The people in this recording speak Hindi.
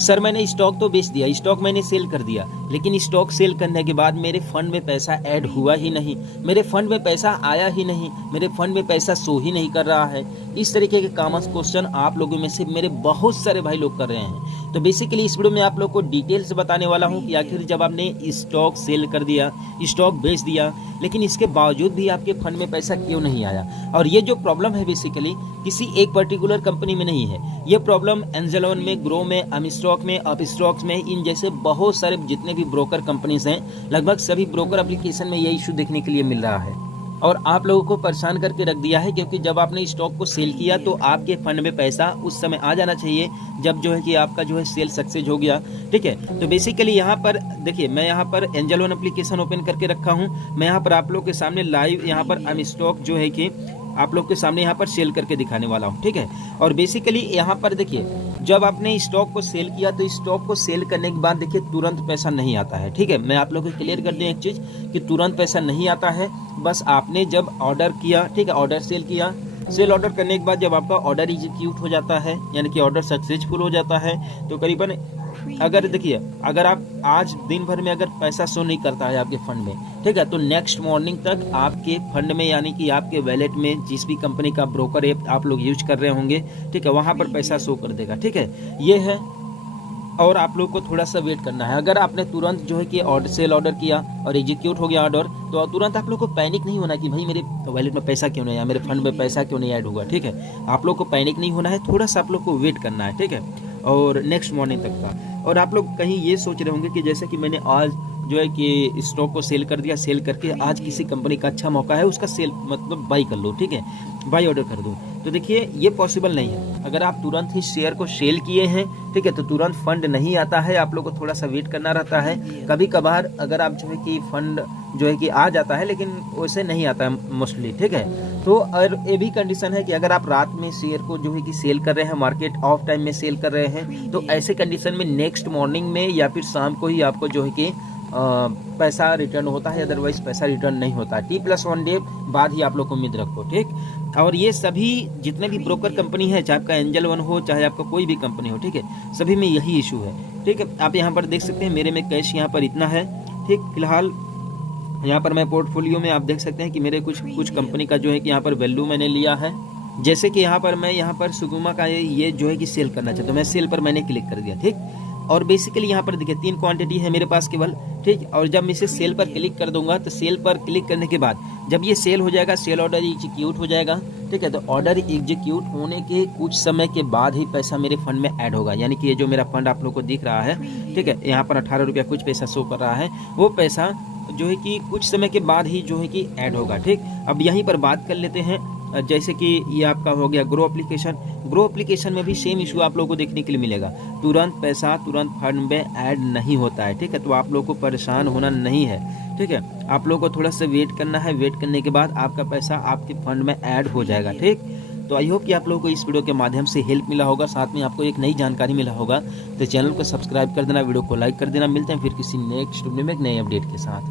सर मैंने स्टॉक तो बेच दिया, स्टॉक मैंने सेल कर दिया, लेकिन स्टॉक सेल करने के बाद मेरे फंड में पैसा ऐड हुआ ही नहीं, मेरे फंड में पैसा आया ही नहीं, मेरे फंड में पैसा शो ही नहीं कर रहा है। इस तरीके के कॉमन क्वेश्चन आप लोगों में से मेरे बहुत सारे भाई लोग कर रहे हैं। तो बेसिकली इस वीडियो में आप लोग को डिटेल से बताने वाला हूं कि आखिर जब आपने स्टॉक सेल कर दिया, स्टॉक बेच दिया, लेकिन इसके बावजूद भी आपके फंड में पैसा क्यों नहीं आया। और ये जो प्रॉब्लम है बेसिकली किसी एक पर्टिकुलर कंपनी में नहीं है, ये प्रॉब्लम एंजल वन में, ग्रो में, स्टॉक में, अप स्टॉक्स में, इन जैसे बहुत सारे जितने भी ब्रोकर कंपनीज हैं, लगभग सभी ब्रोकर एप्लीकेशन में ये इशू देखने के लिए मिल रहा है और आप लोगों को परेशान करके रख दिया है। क्योंकि जब आपने स्टॉक को सेल किया तो आपके फंड में पैसा उस समय आ जाना चाहिए जब जो है कि आपका जो है सेल सक्सेस हो गया। ठीक है, तो बेसिकली यहाँ पर देखिए, मैं यहाँ पर एंजल वन एप्लीकेशन ओपन करके रखा हूँ। मैं यहाँ पर आप लोग के सामने लाइव यहाँ पर स्टॉक जो है कि आप लोग के सामने यहाँ पर सेल करके दिखाने वाला हूँ। ठीक है, और बेसिकली यहाँ पर देखिए, जब आपने स्टॉक को सेल किया तो स्टॉक को सेल करने के बाद देखिए तुरंत पैसा नहीं आता है। ठीक है, मैं आप लोगों को क्लियर कर दूं एक चीज़ कि तुरंत पैसा नहीं आता है। बस आपने जब ऑर्डर किया, ठीक है, ऑर्डर सेल किया, सेल ऑर्डर करने के बाद जब आपका ऑर्डर एग्जीक्यूट हो जाता है, यानी कि ऑर्डर सक्सेसफुल हो जाता है, तो करीबन अगर देखिए, अगर आप आज दिन भर में अगर पैसा शो नहीं करता है आपके फंड में, ठीक है, तो नेक्स्ट मॉर्निंग तक आपके फंड में, यानी कि आपके वैलेट में जिस भी कंपनी का ब्रोकर ऐप आप लोग यूज कर रहे होंगे, ठीक है, वहां पर पैसा शो कर देगा। ठीक है, ये है। और आप लोग को थोड़ा सा वेट करना है। अगर आपने तुरंत जो है कि ऑर्डर सेल ऑर्डर किया और एग्जीक्यूट हो गया ऑर्डर, तो तुरंत आप लोग को पैनिक नहीं होना कि भाई मेरे वैलेट में पैसा क्यों नहीं आया, मेरे फंड में पैसा क्यों नहीं ऐड हुआ। ठीक है, आप लोग को पैनिक नहीं होना है, थोड़ा सा आप लोग को वेट करना है। ठीक है, और नेक्स्ट मॉर्निंग तक का। और आप लोग कहीं ये सोच रहे होंगे कि जैसे कि मैंने आज जो है कि स्टॉक को सेल कर दिया, सेल करके आज किसी कंपनी का अच्छा मौका है उसका सेल मतलब बाई कर लो, ठीक है, बाई ऑर्डर कर दो। तो देखिए ये पॉसिबल नहीं है। अगर आप तुरंत ही शेयर को सेल किए हैं, ठीक है, तो तुरंत फंड नहीं आता है, आप लोग को थोड़ा सा वेट करना रहता है। कभी कभार अगर आप जो है कि फंड जो है कि आ जाता है, लेकिन वैसे नहीं आता है मोस्टली। ठीक है, तो और ये भी कंडीशन है कि अगर आप रात में शेयर को जो है कि सेल कर रहे हैं, मार्केट ऑफ टाइम में सेल कर रहे हैं, तो ऐसे कंडीशन में नेक्स्ट मॉर्निंग में या फिर शाम को ही आपको जो है कि पैसा रिटर्न होता है, अदरवाइज पैसा रिटर्न नहीं होता। T+1 डे बाद ही आप लोग को उम्मीद रखो। ठीक, और ये सभी जितने भी ब्रोकर कंपनी है, चाहे आपका एंजल वन हो, चाहे आपका कोई भी कंपनी हो, ठीक है, सभी में यही इशू है। ठीक है, आप यहाँ पर देख सकते हैं मेरे में कैश यहाँ पर इतना है। ठीक, फिलहाल यहाँ पर मैं पोर्टफोलियो में आप देख सकते हैं कि मेरे कुछ कंपनी का जो है कि यहाँ पर वैल्यू मैंने लिया है। जैसे कि यहाँ पर मैं यहाँ पर सुगुमा का ये जो है कि सेल करना चाहता हूँ, मैं सेल पर मैंने क्लिक कर दिया। ठीक, और बेसिकली यहाँ पर देखिए 3 क्वांटिटी है मेरे पास केवल। ठीक, और जब मैं इसे सेल पर क्लिक कर दूंगा तो सेल पर क्लिक करने के बाद जब ये सेल हो जाएगा, सेल ऑर्डर एग्जीक्यूट हो जाएगा। ठीक है, तो ऑर्डर एग्जीक्यूट होने के कुछ समय के बाद ही पैसा मेरे फंड में ऐड होगा। यानी कि ये जो मेरा फंड आप लोग को दिख रहा है, ठीक है, यहाँ पर 18 रुपया कुछ पैसा शो कर रहा है, वो पैसा जो है कि कुछ समय के बाद ही जो है कि ऐड होगा। ठीक, अब यहीं पर बात कर लेते हैं। जैसे कि ये आपका हो गया ग्रो एप्लीकेशन। ग्रो एप्लीकेशन में भी सेम इशू आप लोगों को देखने के लिए मिलेगा, तुरंत पैसा तुरंत फंड में ऐड नहीं होता है। ठीक है, तो आप लोगों को परेशान होना नहीं है। ठीक है, आप लोगों को थोड़ा सा वेट करना है, वेट करने के बाद आपका पैसा आपके फंड में ऐड हो जाएगा। ठीक, तो आई होप कि आप लोगों को इस वीडियो के माध्यम से हेल्प मिला होगा, साथ में आपको एक नई जानकारी मिला होगा। तो चैनल को सब्सक्राइब कर देना, वीडियो को लाइक कर देना। मिलते हैं फिर किसी नेक्स्ट वीडियो में एक नए अपडेट के साथ।